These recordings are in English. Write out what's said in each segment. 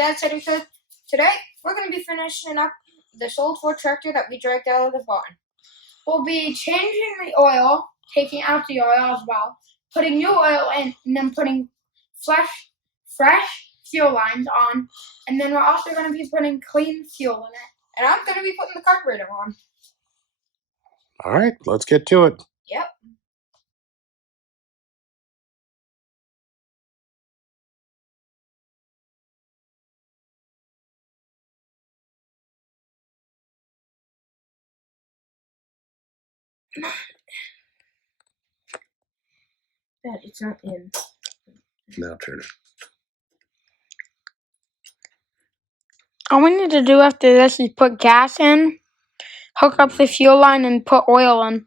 Dad said he could. Today, we're going to be finishing up this old Ford tractor that we dragged out of the barn. We'll be changing the oil, taking out the oil as well, putting new oil in, and then putting fresh fuel lines on. And then we're also going to be putting clean fuel in it. And I'm going to be putting the carburetor on. All right, let's get to it. Yep. Dad, it's not in. Now turn it. All we need to do after this is put gas in, hook up the fuel line, and put oil in.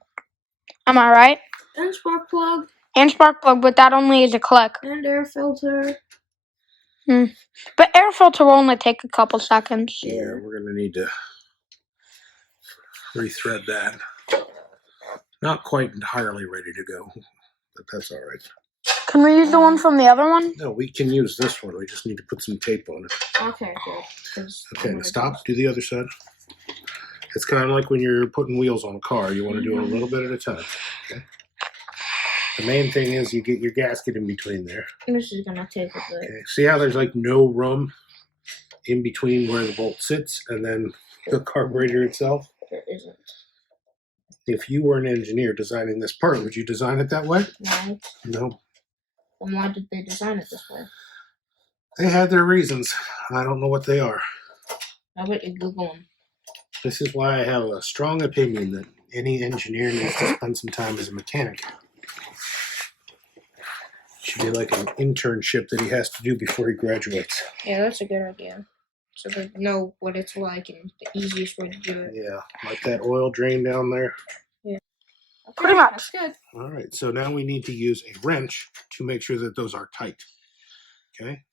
Am I right? And spark plug. And spark plug, but that only is a click. And air filter. But air filter will only take a couple seconds. Yeah, we're going to need to rethread that. Not quite entirely ready to go, but that's all right. Can we use the one from the other one? No, we can use this one. We just need to put some tape on it. Okay, good. Okay, now stop. Do the other side. It's kind of like when you're putting wheels on a car. You want to do it a little bit at a time. Okay. The main thing is you get your gasket in between there. This is going to take a bit. Okay. See how there's like no room in between where the bolt sits and then the carburetor itself? There isn't. If you were an engineer designing this part, would you design it that way? No. No. Then why did they design it this way? They had their reasons. I don't know what they are. How about you Google them? This is why I have a strong opinion that any engineer needs to spend some time as a mechanic. Should be like an internship that he has to do before he graduates. Yeah, that's a good idea. So they know what it's like and the easiest way to do it. Yeah, like that oil drain down there. Yeah. Okay, Pretty much. That's good. All right, so now we need to use a wrench to make sure that those are tight. Okay?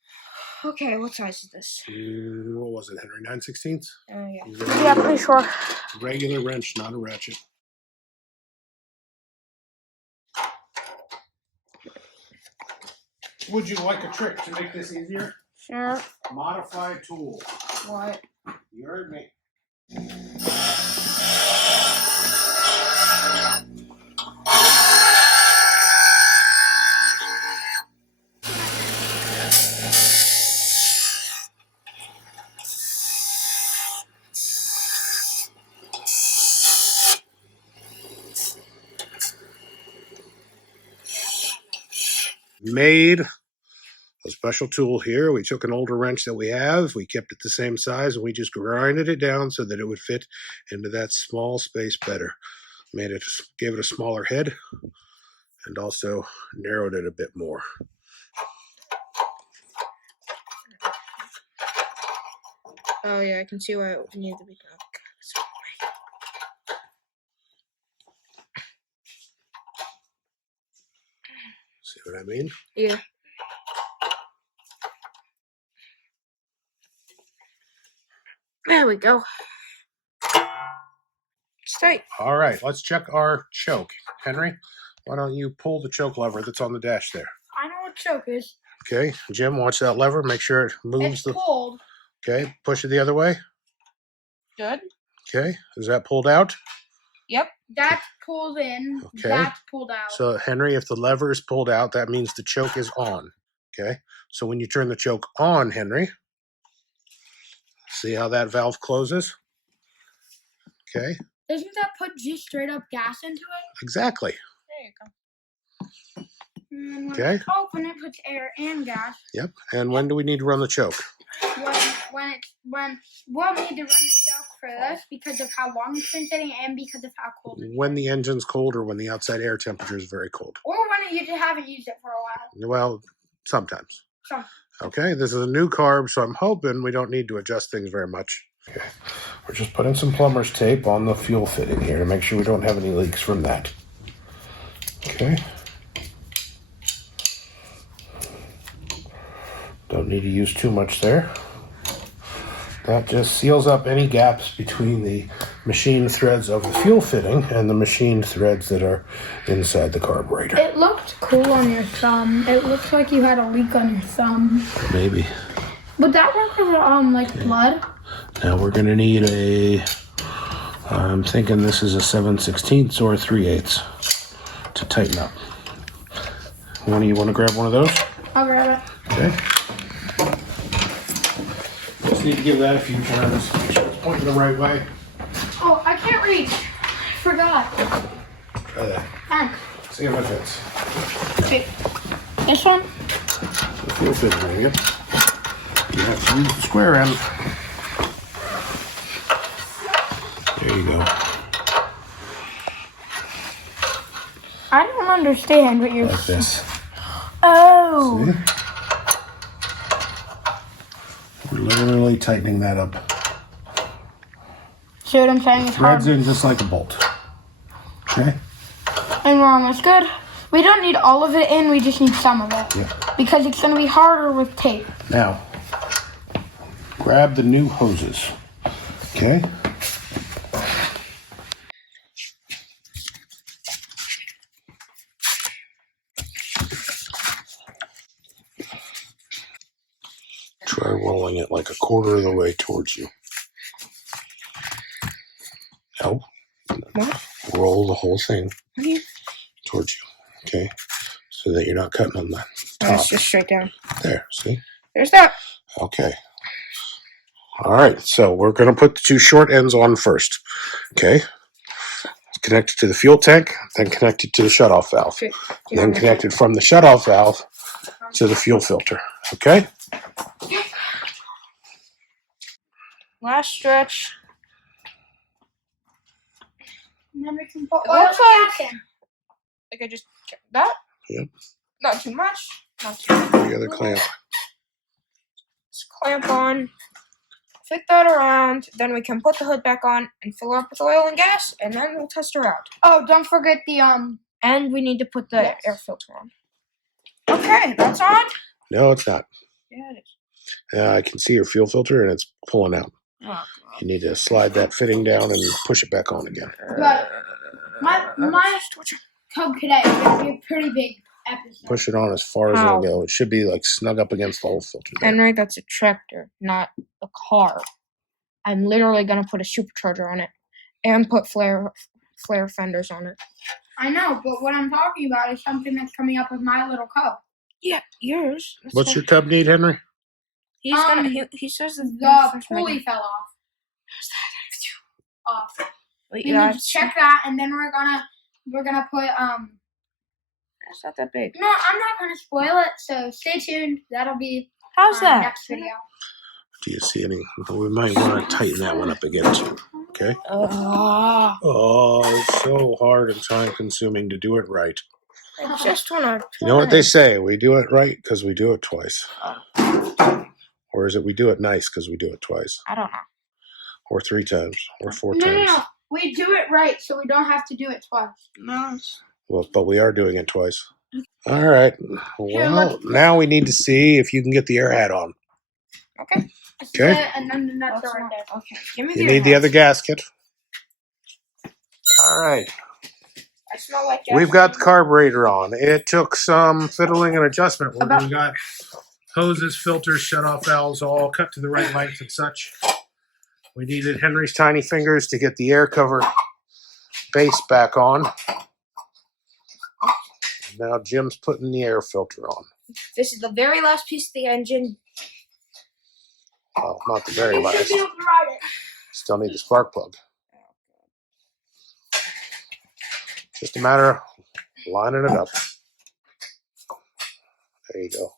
Okay, what size is this? What was it, Henry? 9/16? Yeah. Yeah, pretty sure. Regular wrench, not a ratchet. Would you like a trick to make this easier? Sure. Modify tool. What? You heard me. Made a special tool here. We took an older wrench that we have, we kept it the same size, and we just grinded it down so that it would fit into that small space better. Gave it a smaller head, and also narrowed it a bit more. Oh yeah, I can see why it needed to be done. See what I mean? Yeah. There we go. Straight. All right, let's check our choke. Henry, why don't you pull the choke lever that's on the dash there? I know what choke is. Okay, Jim, watch that lever. Make sure it moves. It's pulled. Okay, push it the other way. Good. Okay, is that pulled out? Yep. That's pulled in. Okay. That's pulled out. So, Henry, if the lever is pulled out, that means the choke is on. Okay, so when you turn the choke on, Henry, see how that valve closes? Okay. Doesn't that put just straight up gas into it? Exactly. There you go. And Okay. When it puts air and gas. Yep. And when do we need to run the choke? When we'll need to run the choke for this because of how long it's been sitting and because of how cold it's When the engine's cold or when the outside air temperature is very cold. Or when you just haven't used it for a while. Well, sometimes. Okay, this is a new carb, so I'm hoping we don't need to adjust things very much. Okay, we're just putting some plumber's tape on the fuel fitting here to make sure we don't have any leaks from that. Okay. Don't need to use too much there. That just seals up any gaps between the machine threads of the fuel fitting and the machine threads that are inside the carburetor. It looked cool on your thumb. It looks like you had a leak on your thumb. Maybe. Would that work with like blood? Now we're gonna need a. I'm thinking this is a 7/16 or a 3/8 to tighten up. One of you want to grab one of those? I'll grab it. Okay. Just need to give that a few turns. Make sure it's pointing the right way. Oh, I can't reach. I forgot. Try that. See if it fits. Wait. This one? The fuel filter, yep. You have to use the square end. There you go. I don't understand what you're Like this. Oh. See? We're literally tightening that up. See what I'm saying? It's hard. Threads in just like a bolt. Okay? And we're almost good. We don't need all of it in, we just need some of it. Yeah. Because it's going to be harder with tape. Now, grab the new hoses. Okay? Try rolling it like a quarter of the way towards you. No. What? Roll the whole thing towards you. Okay? So that you're not cutting on the top. That's just straight down. There, see? There's that. Okay. All right, so we're going to put the two short ends on first. Okay? Connect it to the fuel tank, then connect it to the shutoff valve. Okay. Then connect it from the shutoff valve to the fuel filter. Okay? Last stretch. And then we can put It oil looks and gas in. Like I just checked that. Yep. Not too much. Not too much. The other clamp. Just clamp on. Fit that around. Then we can put the hood back on and fill up with oil and gas, and then we'll test her out. Oh, don't forget the And we need to put the Yes. air filter on. Okay, that's on. No, it's not. Yeah, it is. I can see your fuel filter and it's pulling out. Oh, You need to slide that fitting down and push it back on again. But my Cub Cadet is going to be a pretty big episode. Push it on as far as How? it'll go. It should be like snug up against the whole filter there. Henry, that's a tractor, not a car. I'm literally gonna put a supercharger on it and put flare fenders on it. I know, but what I'm talking about is something that's coming up with my little Cub. Yeah, yours. That's What's fine. your Cub need, Henry? He's gonna. He says The pulley fell off. Off. Wait, We yeah, need to check that, and then we're gonna put It's not that big. No, I'm not gonna spoil it. So stay tuned. That'll be How's that? next video. Do you see any? We might want to tighten that one up again too. Okay? Oh, it's so hard and time consuming to do it right. I just wanna. You know what they say? We do it right because we do it twice. Or is it we do it nice because we do it twice? I don't know. Or 3 times? Or 4 No, times? no. We do it right, so we don't have to do it twice. No. Well, but we are doing it twice. All right. Here, Well, now we need to see if you can get the air hat on. Okay. Okay. And then the nuts are right there. Okay. Give me You need the other gasket. All right. I smell like. We've got the carburetor on. It took some fiddling and adjustment. We got hoses, filters, shutoff valves all cut to the right length and such. We needed Henry's tiny fingers to get the air cover base back on. Now Jim's putting the air filter on. This is the very last piece of the engine. Well, not the very You should last. be able to ride it. Still need the spark plug. Just a matter of lining it up. There you go.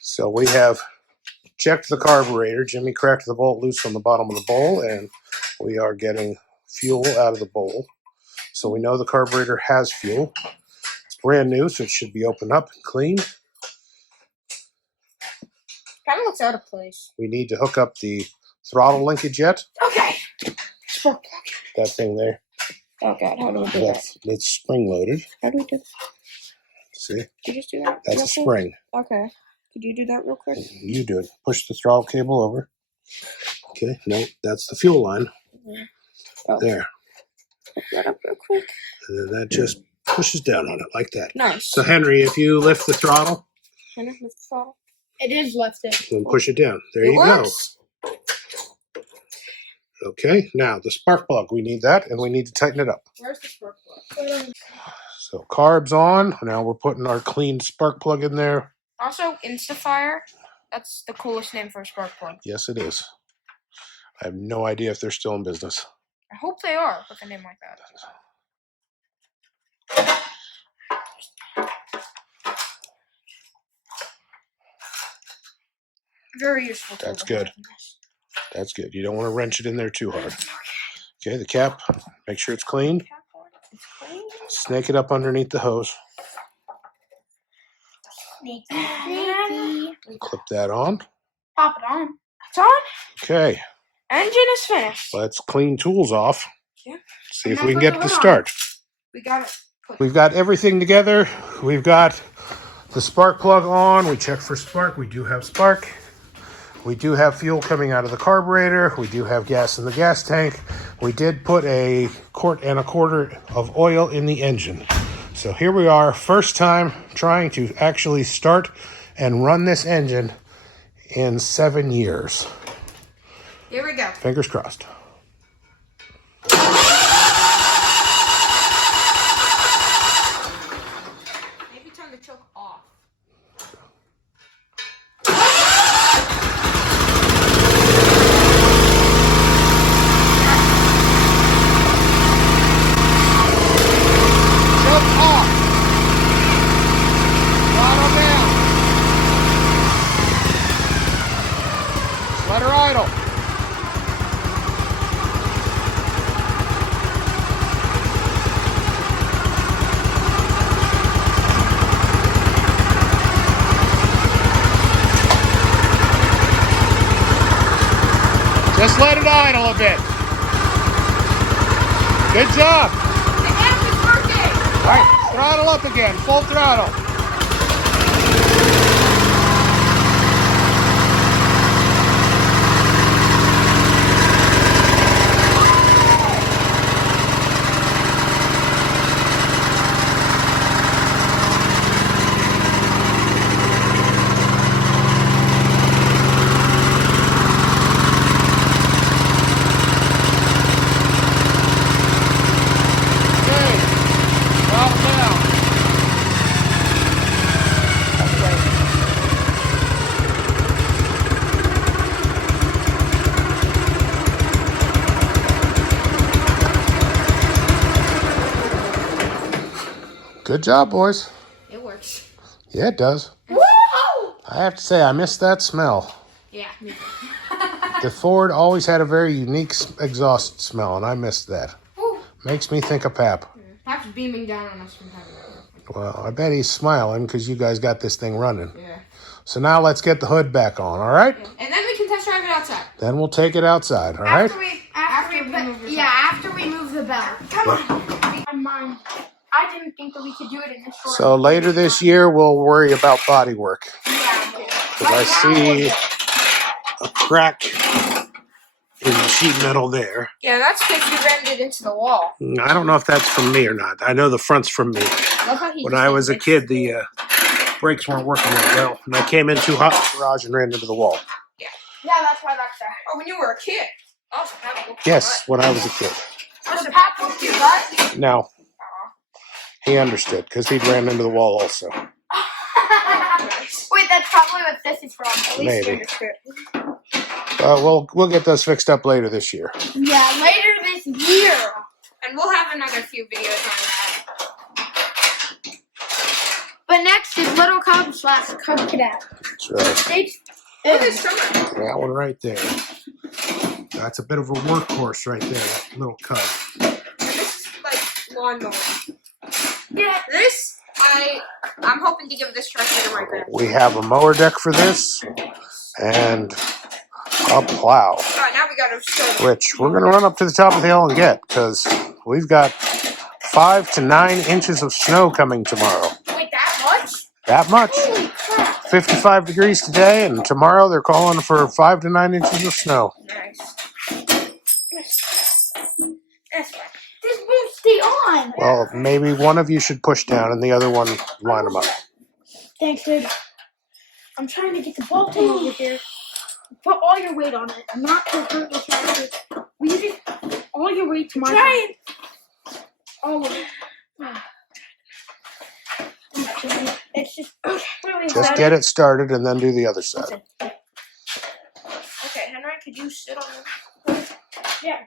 So we have checked the carburetor. Jimmy cracked the bolt loose from the bottom of the bowl, and we are getting fuel out of the bowl. So we know the carburetor has fuel. It's brand new, so it should be opened up and clean. Kind of looks out of place. We need to hook up the throttle linkage yet. Okay. That thing there. Oh God, how do we do that? It's spring loaded. How do we do that? See? Did you just do that? That's a real quick? spring. Okay. Could you do that real quick? You do it. Push the throttle cable over. Okay, no, that's the fuel line. Oh. There. Pick that up real quick. And then that just pushes down on it like that. Nice. So Henry, if you lift the throttle, Lift the throttle. It is lifted. then push it down. There It you works. go. Okay, now the spark plug. We need that, and we need to tighten it up. Where's the spark plug? So carbs on. Now we're putting our clean spark plug in there. Also, Instafire. That's the coolest name for a spark plug. Yes, it is. I have no idea if they're still in business. I hope they are with a name like that. Very useful. That's good. That's good. You don't want to wrench it in there too hard. Okay, the cap. Make sure it's clean. It's clean. Snake it up underneath the hose. Clip that on. Pop it on. It's on. Okay, Engine is finished. let's clean tools off. Yeah. See if And we then can put get the it to hood on. start. We got it. We've got everything together. We've got the spark plug on. We check for spark. We do have spark. We do have fuel coming out of the carburetor. We do have gas in the gas tank. We did put a quart and a quarter of oil in the engine. So here we are, first time trying to actually start and run this engine in 7 years. Here we go. Fingers crossed. Maybe turn the choke off. Choke off. Throttle down. Let her idle. Just let it idle a bit. Good job. The engine's working. All right, throttle up again, full throttle. Okay, throttle down. Good job, boys. It works. Yeah, it does. Woo! I have to say, I miss that smell. Yeah, me too. The Ford always had a very unique exhaust smell, and I missed that. Ooh. Makes me think of Pap. Pap's beaming down on us from heaven. Well, I bet he's smiling because you guys got this thing running. Yeah. So now let's get the hood back on, all right? And then we can test drive it outside. Then we'll take it outside, all right? After we mmove the belt. Come on. My mind. I didn't think that we could do it in this short. So later this year, we'll worry about body work. Yeah. Because I see a crack in the sheet metal there. Yeah, that's because you rammed it into the wall. I don't know if that's from me or not. I know the front's from me. When I was a kid, the brakes weren't working that well. And I came in too hot in the garage and ran into the wall. Yeah, that's why that's there. Oh, when you were a kid. Also, Yes, when I was a kid. That's a Pap book too, right? No, he understood because he'd ran into the wall also. Wait, that's probably what this is from. At least Maybe. you understood. We'll get those fixed up later this year. Yeah, later this year. And we'll have another few videos on that. But next is Little Cub / Cub Cadet. That's right. States. Look at this truck. That one right there. That's a bit of a workhorse right there, that little Cub. And this is like lawnmower. Yeah. This, I'm hoping to give this tractor to my grandpa. We have a mower deck for this and a plow, Alright, now we gotta show them. which we're going to run up to the top of the hill and get because we've got 5 to 9 inches of snow coming tomorrow. Wait, that much? That much. Holy crap. 55 degrees today, and tomorrow they're calling for 5 to 9 inches of snow. Nice. That's fine. This boom stay on. Well, maybe one of you should push down and the other one line them up. Thanks, dude. I'm trying to get the ball thing over here. Put all your weight on it. I'm not to hurt the tractor. Will you just all your weight to my side? All of it. It's just really Just hard. get it started and then do the other side. Okay, Henry, could you sit on the... Yeah.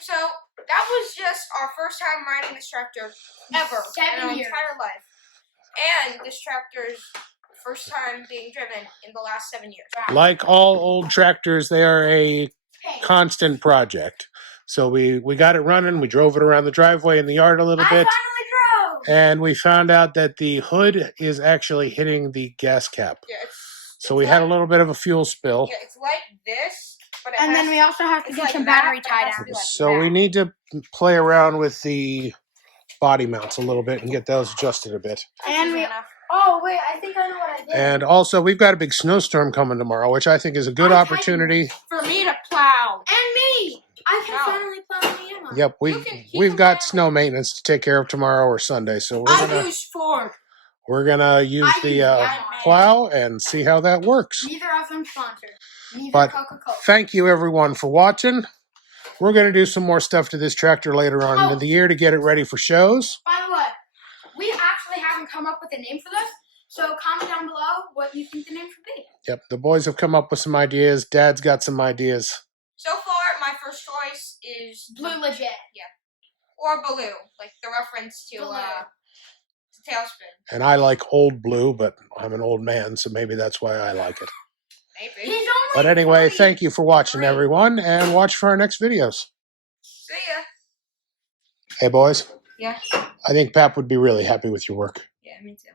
So that was just our first time riding this tractor ever in our entire life. And this tractor's first time being driven in the last 7 years. Like all old tractors, they are a constant project. So we got it running. We drove it around the driveway in the yard a little bit. I finally drove! And we found out that the hood is actually hitting the gas cap. Yeah, so we had a little bit of a fuel spill. Yeah, it's like this. But And then we also have to get some battery tie down. So we need to play around with the body mounts a little bit and get those adjusted a bit. And we... Oh, wait, I think I know what I did. And also, we've got a big snowstorm coming tomorrow, which I think is a good opportunity. For me to plow. And me! I can finally plow me in. Yep, we've got snow maintenance to take care of tomorrow or Sunday, so we're gonna use the plow and see how that works. Neither of them sponsored. But thank you everyone for watching. We're gonna do some more stuff to this tractor later on in the year to get it ready for shows. By the way, we actually haven't come up with a name for this, so comment down below what you think the name should be. Yep, the boys have come up with some ideas. Dad's got some ideas. So far, my first choice is Blue Legit. Yeah. Or Baloo, like the reference to Tailspin. And I like Old Blue, but I'm an old man, so maybe that's why I like it. Maybe. But anyway, thank you for watching, everyone, and watch for our next videos. See ya. Hey, boys. Yeah. I think Pap would be really happy with your work. Yeah, me too.